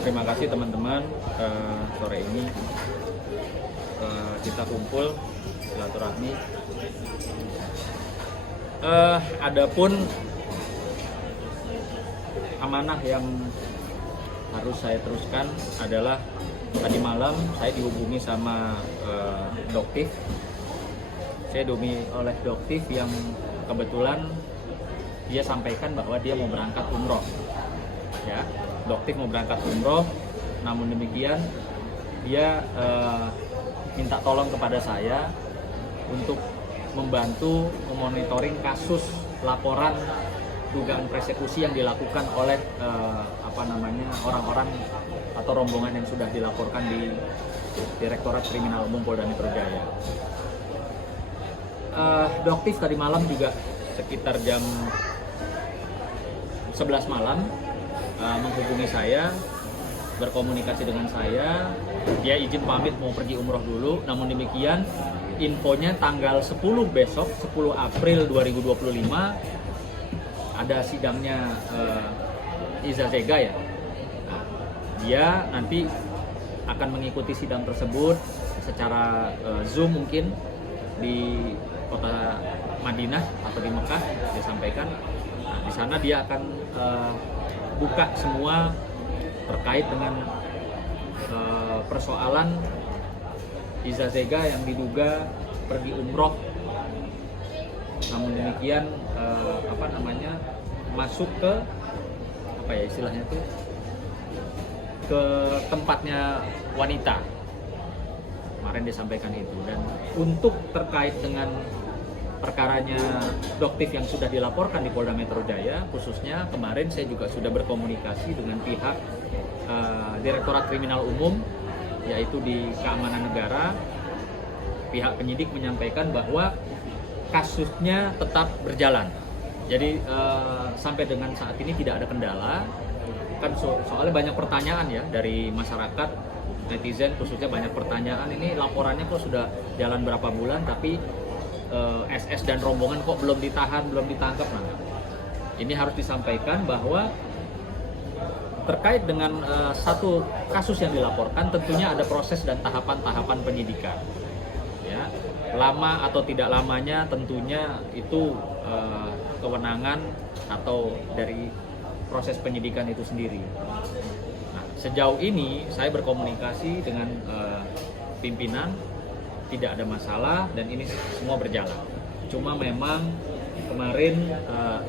Terima kasih teman-teman, sore ini kita kumpul silaturahmi. Adapun amanah yang harus saya teruskan adalah tadi malam saya dihubungi sama Doktif. Saya dihubungi oleh Doktif yang kebetulan dia sampaikan bahwa dia mau berangkat umroh. Ya, Doktif mau berangkat umroh, namun demikian dia minta tolong kepada saya untuk membantu memonitoring kasus laporan dugaan persekusi yang dilakukan oleh orang-orang atau rombongan yang sudah dilaporkan di Direktorat Kriminal Umum Polda Metro Jaya. Doktif tadi malam juga sekitar jam 11 malam menghubungi saya, berkomunikasi dengan saya. Dia izin pamit mau pergi umroh dulu, namun demikian infonya tanggal 10 besok, 10 April 2025 ada sidangnya Iza Zega ya. Nah, dia nanti akan mengikuti sidang tersebut secara Zoom mungkin di kota Madinah atau di Mekah, dia sampaikan. Nah, di sana dia akan buka semua terkait dengan persoalan Iza Zega yang diduga pergi umroh, namun demikian masuk ke istilahnya tuh ke tempatnya wanita. Kemarin disampaikan itu. Dan untuk terkait dengan perkaranya Doktif yang sudah dilaporkan di Polda Metro Jaya, khususnya kemarin saya juga sudah berkomunikasi dengan pihak Direktorat Kriminal Umum, yaitu di Keamanan Negara. Pihak penyidik menyampaikan bahwa kasusnya tetap berjalan. Jadi sampai dengan saat ini tidak ada kendala. Kan soalnya banyak pertanyaan ya dari masyarakat, netizen khususnya banyak pertanyaan, ini laporannya kok sudah jalan berapa bulan tapi SS dan rombongan kok belum ditahan, belum ditangkap. Nah, ini harus disampaikan bahwa terkait dengan satu kasus yang dilaporkan tentunya ada proses dan tahapan-tahapan penyidikan. Ya, lama atau tidak lamanya tentunya itu kewenangan atau dari proses penyidikan itu sendiri. Nah, sejauh ini saya berkomunikasi dengan pimpinan, tidak ada masalah dan ini semua berjalan. Cuma memang kemarin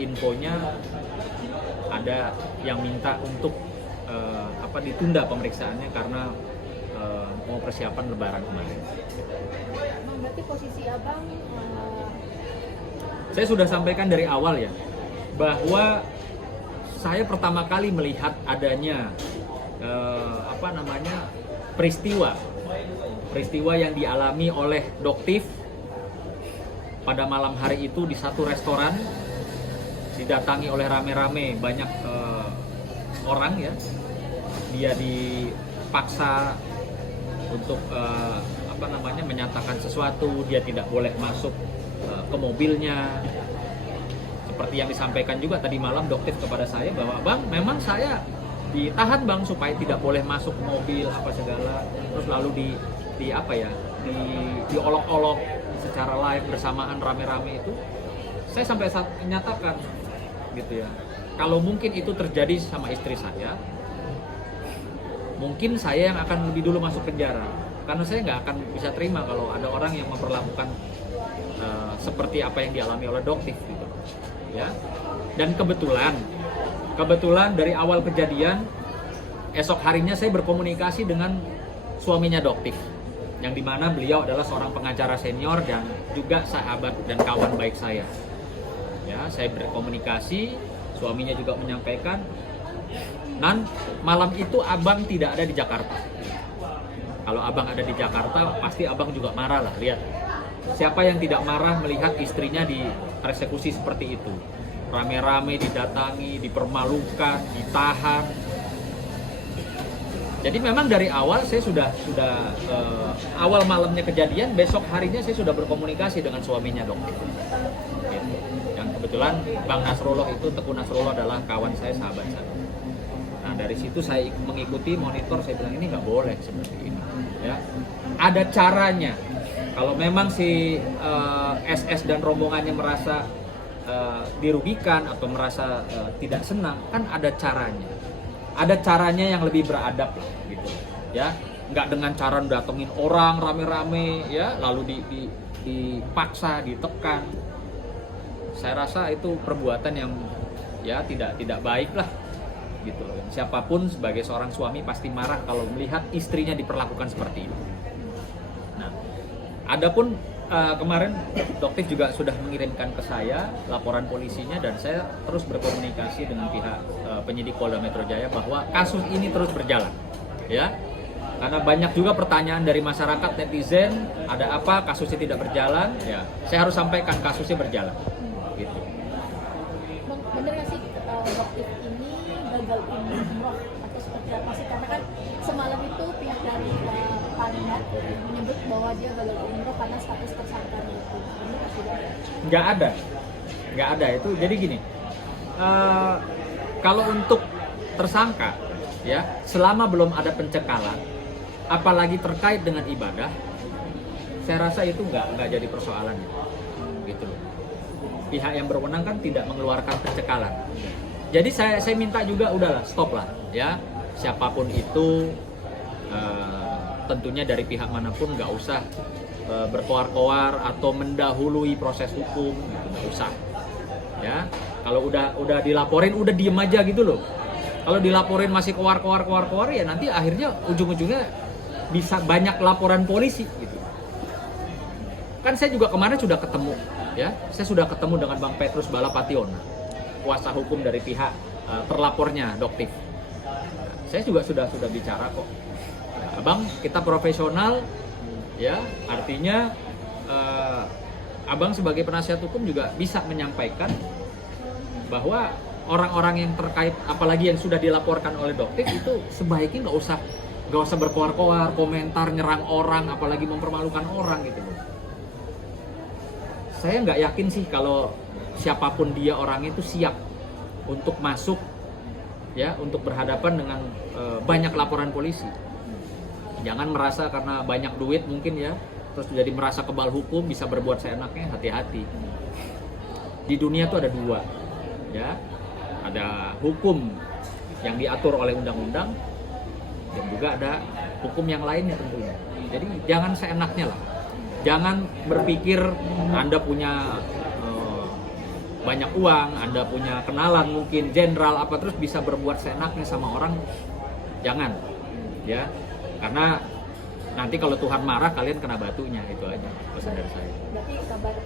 infonya ada yang minta untuk ditunda pemeriksaannya karena mau persiapan Lebaran kemarin. Berarti posisi abang saya sudah sampaikan dari awal ya, bahwa saya pertama kali melihat adanya peristiwa yang dialami oleh Doktif pada malam hari itu di satu restoran, didatangi oleh rame-rame banyak orang ya. Dia dipaksa untuk menyatakan sesuatu, dia tidak boleh masuk ke mobilnya. Seperti yang disampaikan juga tadi malam Doktif kepada saya bahwa bang, memang saya ditahan bang supaya tidak boleh masuk ke mobil apa segala, terus lalu diolok-olok secara live bersamaan rame-rame itu. Saya sampai saat menyatakan gitu ya, kalau mungkin itu terjadi sama istri saya, mungkin saya yang akan lebih dulu masuk penjara, karena saya nggak akan bisa terima kalau ada orang yang memperlakukan seperti apa yang dialami oleh Doktif gitu ya. Dan kebetulan dari awal kejadian, esok harinya saya berkomunikasi dengan suaminya Doktif, yang dimana beliau adalah seorang pengacara senior dan juga sahabat dan kawan baik saya. Ya, saya berkomunikasi, suaminya juga menyampaikan, Nan, malam itu abang tidak ada di Jakarta. Kalau abang ada di Jakarta, pasti abang juga marah lah. Lihat, siapa yang tidak marah melihat istrinya dipersekusi seperti itu? Rame-rame didatangi, dipermalukan, ditahan. Jadi memang dari awal saya sudah awal malamnya kejadian, besok harinya saya sudah berkomunikasi dengan suaminya Doktif. Yang kebetulan Bang Nasrullah itu, Teguh Nasrullah adalah kawan saya, sahabat saya. Nah, dari situ saya mengikuti monitor, saya bilang ini nggak boleh seperti ini ya. Ada caranya. Kalau memang si SS dan rombongannya merasa dirugikan atau merasa tidak senang, kan ada caranya. Ada caranya yang lebih beradab lah, gitu ya. Nggak dengan cara datengin orang rame-rame ya, lalu dipaksa, ditekan. Saya rasa itu perbuatan yang ya tidak baik lah, gitu. Siapapun sebagai seorang suami pasti marah kalau melihat istrinya diperlakukan seperti itu. Nah, adapun kemarin Doktif juga sudah mengirimkan ke saya laporan polisinya, dan saya terus berkomunikasi dengan pihak penyidik Polda Metro Jaya bahwa kasus ini terus berjalan, ya. Karena banyak juga pertanyaan dari masyarakat, netizen, ada apa kasusnya tidak berjalan? Ya, saya harus sampaikan kasusnya berjalan, gitu. Bener nggak sih Doktif ini gagal umroh atau seperti apa sih? Karena kan semalam itu pihak dari Panimat menyebut bahwa dia gagal umroh karena status tersangkanya itu. Bener nggak sih? Nggak ada itu. Jadi gini, kalau untuk tersangka, ya, selama belum ada pencekalan, apalagi terkait dengan ibadah, saya rasa itu nggak jadi persoalannya, gitu loh. Pihak yang berwenang kan tidak mengeluarkan pencekalan. Jadi saya minta juga udahlah, stop lah, ya. Siapapun itu, tentunya dari pihak manapun nggak usah berkoar-koar atau mendahului proses hukum, gitu, nggak usah. Ya, kalau udah dilaporin, udah diem aja gitu loh. Kalau dilaporin masih koar-koar ya nanti akhirnya ujung-ujungnya bisa banyak laporan polisi gitu. Kan saya juga kemarin sudah ketemu, ya, saya sudah ketemu dengan Bang Petrus Balapationa, kuasa hukum dari pihak terlapornya Doktif. Saya juga sudah bicara kok, ya, Abang, kita profesional, ya, artinya Abang sebagai penasihat hukum juga bisa menyampaikan bahwa orang-orang yang terkait, apalagi yang sudah dilaporkan oleh Doktif, itu sebaiknya nggak usah berkoar-koar, komentar, nyerang orang, apalagi mempermalukan orang gitu loh. Saya nggak yakin sih kalau siapapun dia orang itu siap untuk masuk, ya, untuk berhadapan dengan banyak laporan polisi. Jangan merasa karena banyak duit mungkin, ya, terus jadi merasa kebal hukum, bisa berbuat seenaknya. Hati-hati. Di dunia tuh ada dua, ya, ada hukum yang diatur oleh undang-undang, dan juga ada hukum yang lainnya tentunya. Jadi jangan seenaknya lah. Jangan berpikir Anda punya banyak uang, Anda punya kenalan mungkin jenderal apa, terus bisa berbuat seenaknya sama orang. Jangan, ya. Karena nanti kalau Tuhan marah, kalian kena batunya. Itu aja pesan dari saya. Berarti kabar